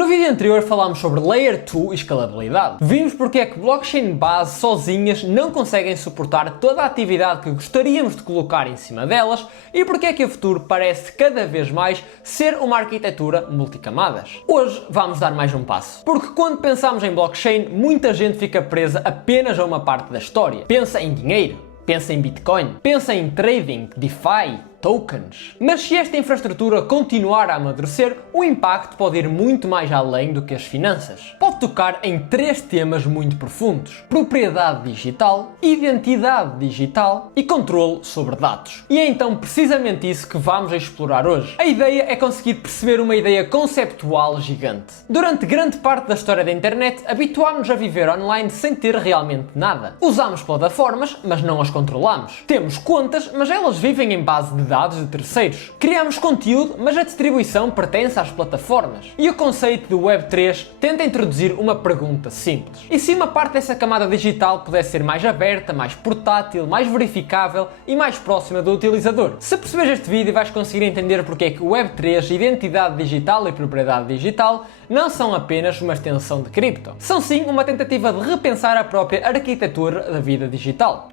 No vídeo anterior falámos sobre Layer 2 e escalabilidade. Vimos porque é que blockchain base sozinhas não conseguem suportar toda a atividade que gostaríamos de colocar em cima delas e porque é que o futuro parece cada vez mais ser uma arquitetura multicamadas. Hoje vamos dar mais um passo, porque quando pensamos em blockchain, muita gente fica presa apenas a uma parte da história. Pensa em dinheiro, pensa em Bitcoin, pensa em trading, DeFi, tokens. Mas se esta infraestrutura continuar a amadurecer, o impacto pode ir muito mais além do que as finanças. Pode tocar em três temas muito profundos: propriedade digital, identidade digital e controle sobre dados. E é então precisamente isso que vamos explorar hoje. A ideia é conseguir perceber uma ideia conceptual gigante. Durante grande parte da história da internet, habituámos-nos a viver online sem ter realmente nada. Usamos plataformas, mas não as controlamos. Temos contas, mas elas vivem em base de dados de terceiros. Criamos conteúdo, mas a distribuição pertence às plataformas. E o conceito do Web3 tenta introduzir uma pergunta simples: e se uma parte dessa camada digital pudesse ser mais aberta, mais portátil, mais verificável e mais próxima do utilizador? Se perceberes este vídeo, vais conseguir entender porque é que o Web3, identidade digital e propriedade digital não são apenas uma extensão de cripto. São sim uma tentativa de repensar a própria arquitetura da vida digital.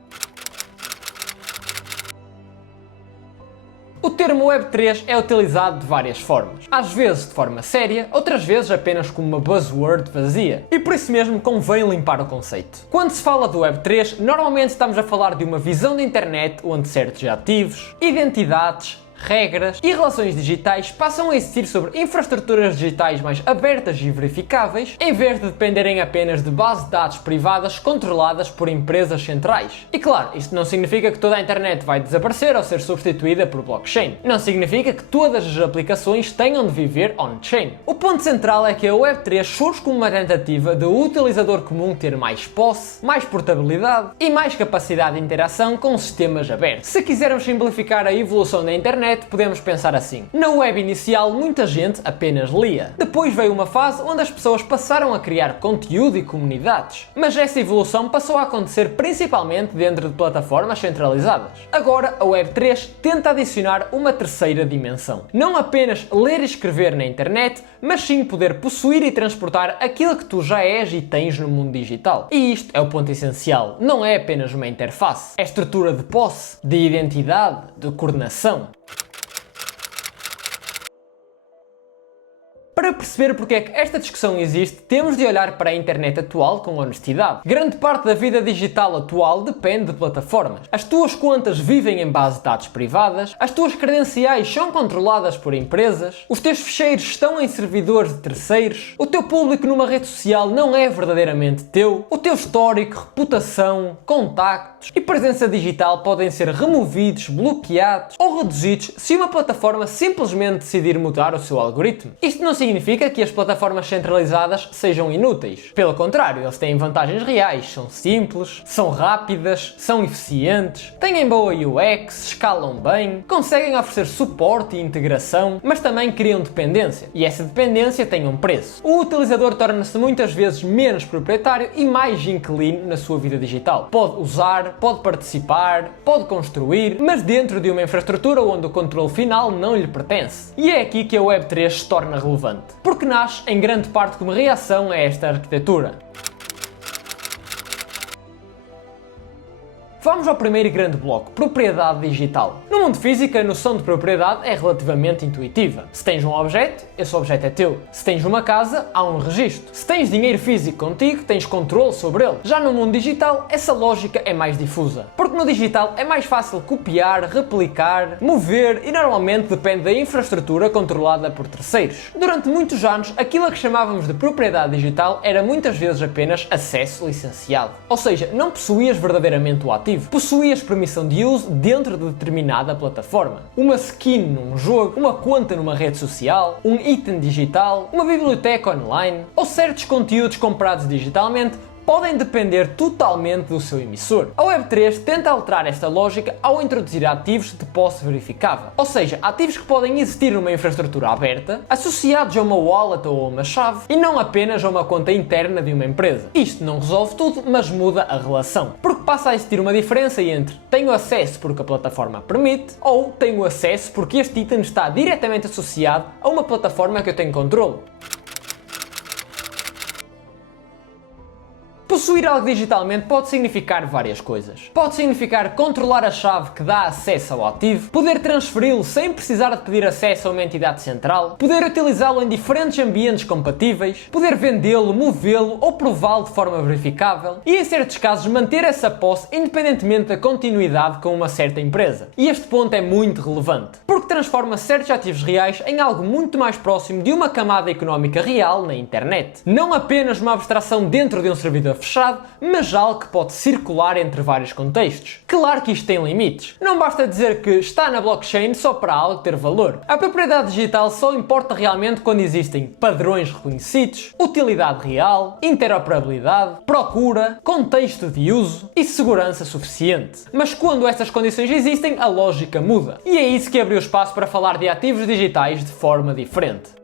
O termo Web3 é utilizado de várias formas, às vezes de forma séria, outras vezes apenas como uma buzzword vazia, e por isso mesmo convém limpar o conceito. Quando se fala do Web3, normalmente estamos a falar de uma visão da internet onde certos ativos, identidades, regras e relações digitais passam a existir sobre infraestruturas digitais mais abertas e verificáveis, em vez de dependerem apenas de bases de dados privadas controladas por empresas centrais. E claro, isto não significa que toda a internet vai desaparecer ou ser substituída por blockchain. Não significa que todas as aplicações tenham de viver on-chain. O ponto central é que a Web3 surge como uma tentativa do utilizador comum ter mais posse, mais portabilidade e mais capacidade de interação com sistemas abertos. Se quisermos simplificar a evolução da internet, podemos pensar assim: na web inicial muita gente apenas lia. Depois veio uma fase onde as pessoas passaram a criar conteúdo e comunidades. Mas essa evolução passou a acontecer principalmente dentro de plataformas centralizadas. Agora a Web3 tenta adicionar uma terceira dimensão. Não apenas ler e escrever na internet, mas sim poder possuir e transportar aquilo que tu já és e tens no mundo digital. E isto é o ponto essencial. Não é apenas uma interface. É estrutura de posse, de identidade, de coordenação. Para perceber porque é que esta discussão existe, temos de olhar para a internet atual com honestidade. Grande parte da vida digital atual depende de plataformas. As tuas contas vivem em base de dados privadas, as tuas credenciais são controladas por empresas, os teus ficheiros estão em servidores de terceiros, o teu público numa rede social não é verdadeiramente teu, o teu histórico, reputação, contactos e presença digital podem ser removidos, bloqueados ou reduzidos se uma plataforma simplesmente decidir mudar o seu algoritmo. Isto não significa que as plataformas centralizadas sejam inúteis. Pelo contrário, eles têm vantagens reais, são simples, são rápidas, são eficientes, têm boa UX, escalam bem, conseguem oferecer suporte e integração, mas também criam dependência, e essa dependência tem um preço. O utilizador torna-se muitas vezes menos proprietário e mais inquilino na sua vida digital. Pode usar, pode participar, pode construir, mas dentro de uma infraestrutura onde o controle final não lhe pertence. E é aqui que a Web3 se torna relevante, porque nasce em grande parte como reação a esta arquitetura. Vamos ao primeiro grande bloco: propriedade digital. No mundo físico, a noção de propriedade é relativamente intuitiva. Se tens um objeto, esse objeto é teu. Se tens uma casa, há um registro. Se tens dinheiro físico contigo, tens controle sobre ele. Já no mundo digital, essa lógica é mais difusa, porque no digital é mais fácil copiar, replicar, mover e normalmente depende da infraestrutura controlada por terceiros. Durante muitos anos, aquilo a que chamávamos de propriedade digital era muitas vezes apenas acesso licenciado. Ou seja, não possuías verdadeiramente o ativo. Possuías permissão de uso dentro de determinada plataforma. Uma skin num jogo, uma conta numa rede social, um item digital, uma biblioteca online ou certos conteúdos comprados digitalmente podem depender totalmente do seu emissor. A Web3 tenta alterar esta lógica ao introduzir ativos de posse verificável, ou seja, ativos que podem existir numa infraestrutura aberta, associados a uma wallet ou a uma chave, e não apenas a uma conta interna de uma empresa. Isto não resolve tudo, mas muda a relação, porque passa a existir uma diferença entre tenho acesso porque a plataforma permite, ou tenho acesso porque este item está diretamente associado a uma plataforma que eu tenho controle. Possuir algo digitalmente pode significar várias coisas. Pode significar controlar a chave que dá acesso ao ativo, poder transferi-lo sem precisar de pedir acesso a uma entidade central, poder utilizá-lo em diferentes ambientes compatíveis, poder vendê-lo, movê-lo ou prová-lo de forma verificável e, em certos casos, manter essa posse independentemente da continuidade com uma certa empresa. E este ponto é muito relevante, porque transforma certos ativos reais em algo muito mais próximo de uma camada económica real na internet. Não apenas uma abstração dentro de um servidor fechado, mas algo que pode circular entre vários contextos. Claro que isto tem limites. Não basta dizer que está na blockchain só para algo ter valor. A propriedade digital só importa realmente quando existem padrões reconhecidos, utilidade real, interoperabilidade, procura, contexto de uso e segurança suficiente. Mas quando estas condições existem, a lógica muda. E é isso que abriu espaço para falar de ativos digitais de forma diferente.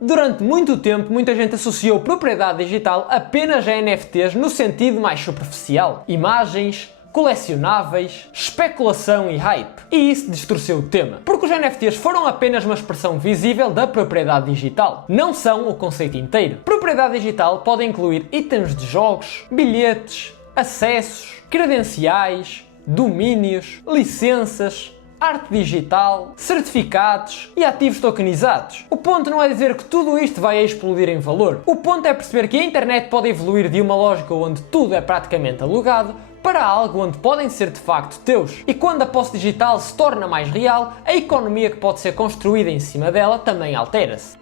Durante muito tempo, muita gente associou propriedade digital apenas a NFTs no sentido mais superficial. Imagens, colecionáveis, especulação e hype. E isso distorceu o tema, porque os NFTs foram apenas uma expressão visível da propriedade digital. Não são o conceito inteiro. Propriedade digital pode incluir itens de jogos, bilhetes, acessos, credenciais, domínios, licenças, arte digital, certificados e ativos tokenizados. O ponto não é dizer que tudo isto vai explodir em valor. O ponto é perceber que a internet pode evoluir de uma lógica onde tudo é praticamente alugado para algo onde podem ser de facto teus. E quando a posse digital se torna mais real, a economia que pode ser construída em cima dela também altera-se.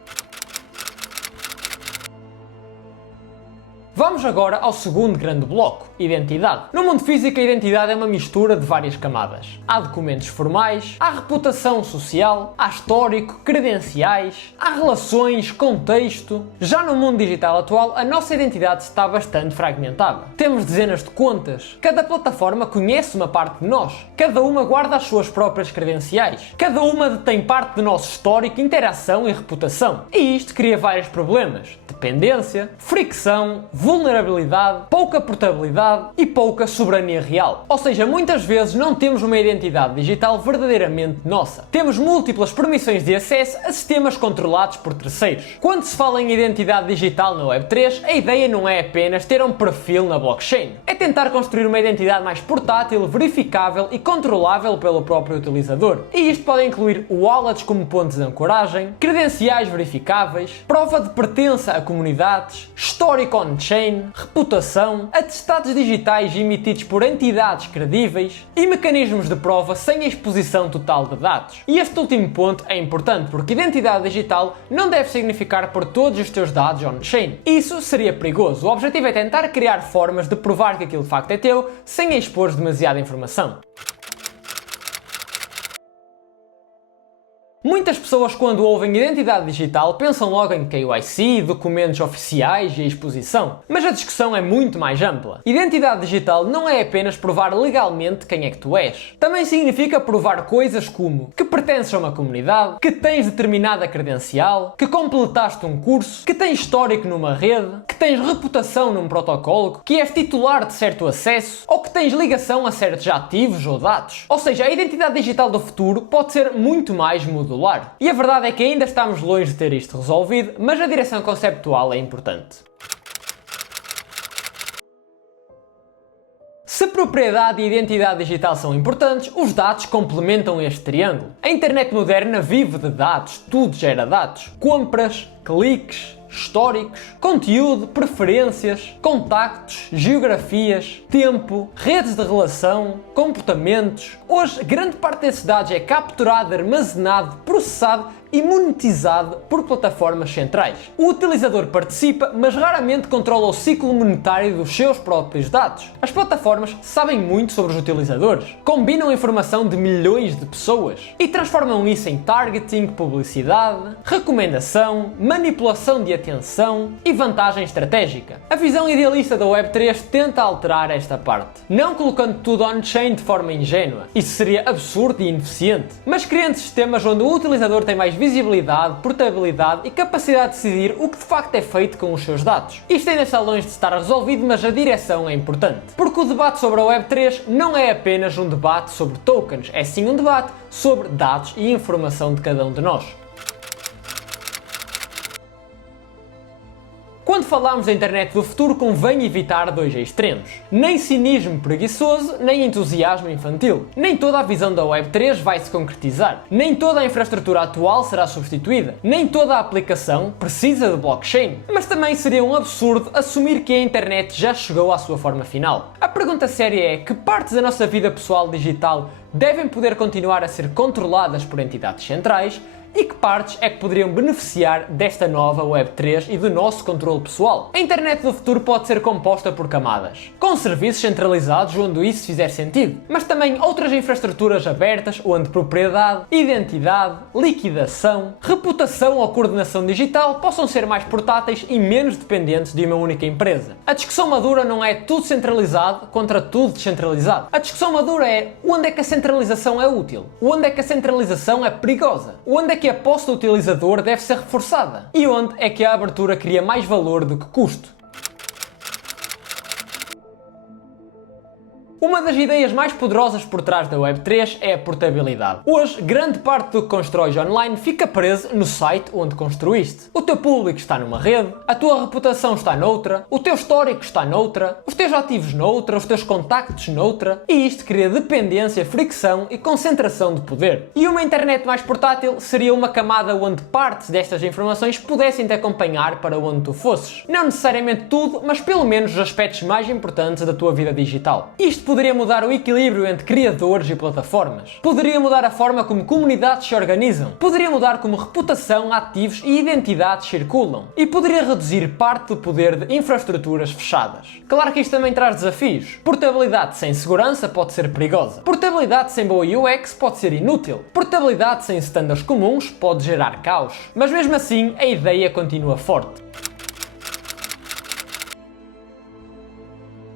Vamos agora ao segundo grande bloco, identidade. No mundo físico, a identidade é uma mistura de várias camadas. Há documentos formais, há reputação social, há histórico, credenciais, há relações, contexto. Já no mundo digital atual, a nossa identidade está bastante fragmentada. Temos dezenas de contas, cada plataforma conhece uma parte de nós, cada uma guarda as suas próprias credenciais, cada uma detém parte do nosso histórico, interação e reputação. E isto cria vários problemas: dependência, fricção, vulnerabilidade, pouca portabilidade e pouca soberania real. Ou seja, muitas vezes não temos uma identidade digital verdadeiramente nossa. Temos múltiplas permissões de acesso a sistemas controlados por terceiros. Quando se fala em identidade digital na Web3, a ideia não é apenas ter um perfil na blockchain. É tentar construir uma identidade mais portátil, verificável e controlável pelo próprio utilizador. E isto pode incluir wallets como pontos de ancoragem, credenciais verificáveis, prova de pertença a comunidades, histórico on-chain, reputação, atestados digitais emitidos por entidades credíveis e mecanismos de prova sem a exposição total de dados. E este último ponto é importante porque identidade digital não deve significar pôr todos os teus dados on-chain. Isso seria perigoso. O objetivo é tentar criar formas de provar que aquilo de facto é teu sem expor demasiada informação. Muitas pessoas, quando ouvem identidade digital, pensam logo em KYC, documentos oficiais e a exposição. Mas a discussão é muito mais ampla. Identidade digital não é apenas provar legalmente quem é que tu és. Também significa provar coisas como que pertences a uma comunidade, que tens determinada credencial, que completaste um curso, que tens histórico numa rede, que tens reputação num protocolo, que és titular de certo acesso ou que tens ligação a certos ativos ou dados. Ou seja, a identidade digital do futuro pode ser muito mais modular. E a verdade é que ainda estamos longe de ter isto resolvido, mas a direção conceptual é importante. Se propriedade e identidade digital são importantes, os dados complementam este triângulo. A internet moderna vive de dados, tudo gera dados. Compras, cliques, históricos, conteúdo, preferências, contactos, geografias, tempo, redes de relação, comportamentos. Hoje, grande parte desses dados é capturado, armazenado, processado e monetizado por plataformas centrais. O utilizador participa, mas raramente controla o ciclo monetário dos seus próprios dados. As plataformas sabem muito sobre os utilizadores, combinam a informação de milhões de pessoas e transformam isso em targeting, publicidade, recomendação, manipulação de atenção e vantagem estratégica. A visão idealista da Web3 tenta alterar esta parte, não colocando tudo on-chain de forma ingênua. Isso seria absurdo e ineficiente, mas criando sistemas onde o utilizador tem mais visibilidade, portabilidade e capacidade de decidir o que de facto é feito com os seus dados. Isto ainda está longe de estar resolvido, mas a direção é importante. Porque o debate sobre a Web3 não é apenas um debate sobre tokens, é sim um debate sobre dados e informação de cada um de nós. Quando falamos da internet do futuro, convém evitar dois extremos. Nem cinismo preguiçoso, nem entusiasmo infantil. Nem toda a visão da Web3 vai se concretizar. Nem toda a infraestrutura atual será substituída. Nem toda a aplicação precisa de blockchain. Mas também seria um absurdo assumir que a internet já chegou à sua forma final. A pergunta séria é: que partes da nossa vida pessoal digital devem poder continuar a ser controladas por entidades centrais e que partes é que poderiam beneficiar desta nova Web3 e do nosso controle pessoal? A internet do futuro pode ser composta por camadas, com serviços centralizados onde isso fizer sentido, mas também outras infraestruturas abertas onde propriedade, identidade, liquidação, reputação ou coordenação digital possam ser mais portáteis e menos dependentes de uma única empresa. A discussão madura não é tudo centralizado contra tudo descentralizado. A discussão madura é: onde é que a centralização é útil? Onde é que a centralização é perigosa? Onde é que a posse do utilizador deve ser reforçada? E onde é que a abertura cria mais valor do que custo? Uma das ideias mais poderosas por trás da Web3 é a portabilidade. Hoje, grande parte do que constróis online fica preso no site onde construíste. O teu público está numa rede, a tua reputação está noutra, o teu histórico está noutra, os teus ativos noutra, os teus contactos noutra, e isto cria dependência, fricção e concentração de poder. E uma internet mais portátil seria uma camada onde partes destas informações pudessem te acompanhar para onde tu fosses. Não necessariamente tudo, mas pelo menos os aspectos mais importantes da tua vida digital. Isto poderia mudar o equilíbrio entre criadores e plataformas. Poderia mudar a forma como comunidades se organizam. Poderia mudar como reputação, ativos e identidades circulam. E poderia reduzir parte do poder de infraestruturas fechadas. Claro que isto também traz desafios. Portabilidade sem segurança pode ser perigosa. Portabilidade sem boa UX pode ser inútil. Portabilidade sem standards comuns pode gerar caos. Mas mesmo assim, a ideia continua forte.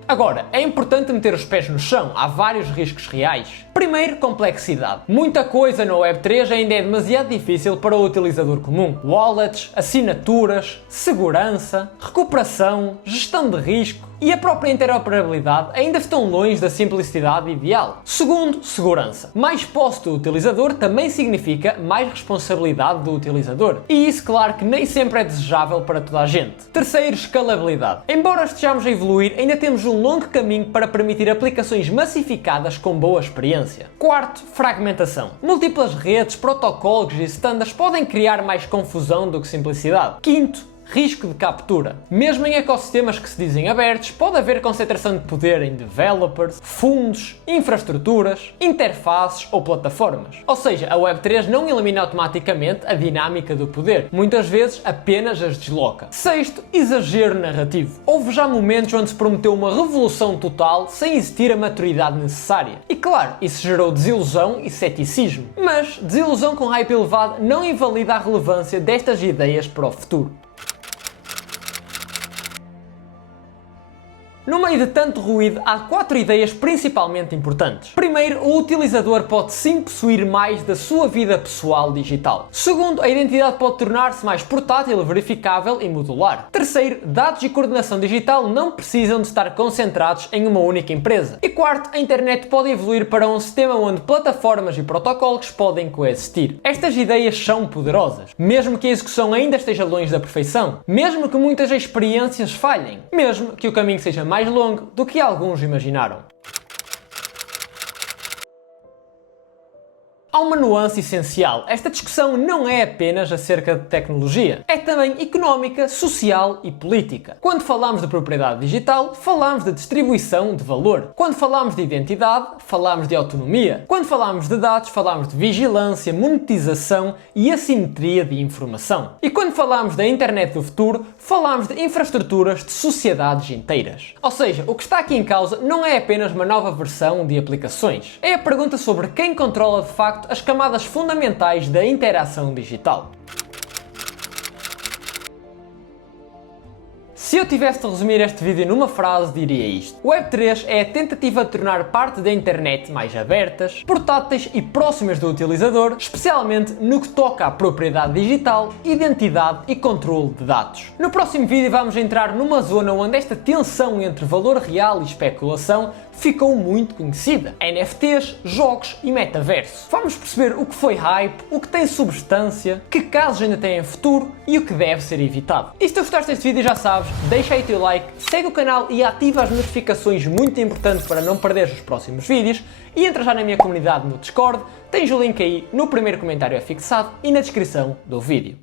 Agora, é importante meter os pés no chão, há vários riscos reais. Primeiro, complexidade. Muita coisa no Web3 ainda é demasiado difícil para o utilizador comum. Wallets, assinaturas, segurança, recuperação, gestão de risco e a própria interoperabilidade ainda estão longe da simplicidade ideal. Segundo, segurança. Mais posse do utilizador também significa mais responsabilidade do utilizador. E isso, claro, que nem sempre é desejável para toda a gente. Terceiro, escalabilidade. Embora estejamos a evoluir, ainda temos um longo caminho para permitir aplicações massificadas com boa experiência. Quarto, fragmentação. Múltiplas redes, protocolos e standards podem criar mais confusão do que simplicidade. Quinto, risco de captura. Mesmo em ecossistemas que se dizem abertos, pode haver concentração de poder em developers, fundos, infraestruturas, interfaces ou plataformas. Ou seja, a Web3 não elimina automaticamente a dinâmica do poder, muitas vezes apenas as desloca. Sexto, exagero narrativo. Houve já momentos onde se prometeu uma revolução total sem existir a maturidade necessária. E claro, isso gerou desilusão e ceticismo. Mas desilusão com hype elevado não invalida a relevância destas ideias para o futuro. No meio de tanto ruído, há 4 ideias principalmente importantes. Primeiro, o utilizador pode sim possuir mais da sua vida pessoal digital. Segundo, a identidade pode tornar-se mais portátil, verificável e modular. Terceiro, dados e coordenação digital não precisam de estar concentrados em uma única empresa. E quarto, a internet pode evoluir para um sistema onde plataformas e protocolos podem coexistir. Estas ideias são poderosas, mesmo que a execução ainda esteja longe da perfeição, mesmo que muitas experiências falhem, mesmo que o caminho seja mais longo do que alguns imaginaram. Há uma nuance essencial. Esta discussão não é apenas acerca de tecnologia. É também económica, social e política. Quando falamos de propriedade digital, falamos de distribuição de valor. Quando falamos de identidade, falamos de autonomia. Quando falamos de dados, falamos de vigilância, monetização e assimetria de informação. E quando falamos da internet do futuro, falamos de infraestruturas de sociedades inteiras. Ou seja, o que está aqui em causa não é apenas uma nova versão de aplicações. É a pergunta sobre quem controla de facto as camadas fundamentais da interação digital. Se eu tivesse de resumir este vídeo numa frase, diria isto. Web3 é a tentativa de tornar parte da internet mais abertas, portáteis e próximas do utilizador, especialmente no que toca à propriedade digital, identidade e controle de dados. No próximo vídeo vamos entrar numa zona onde esta tensão entre valor real e especulação ficou muito conhecida. NFTs, jogos e metaverso. Vamos perceber o que foi hype, o que tem substância, que casos ainda têm futuro e o que deve ser evitado. E se tu gostaste deste vídeo, já sabes, deixa aí o teu like, segue o canal e ativa as notificações, muito importante para não perderes os próximos vídeos, e entra já na minha comunidade no Discord, tens o link aí no primeiro comentário afixado e na descrição do vídeo.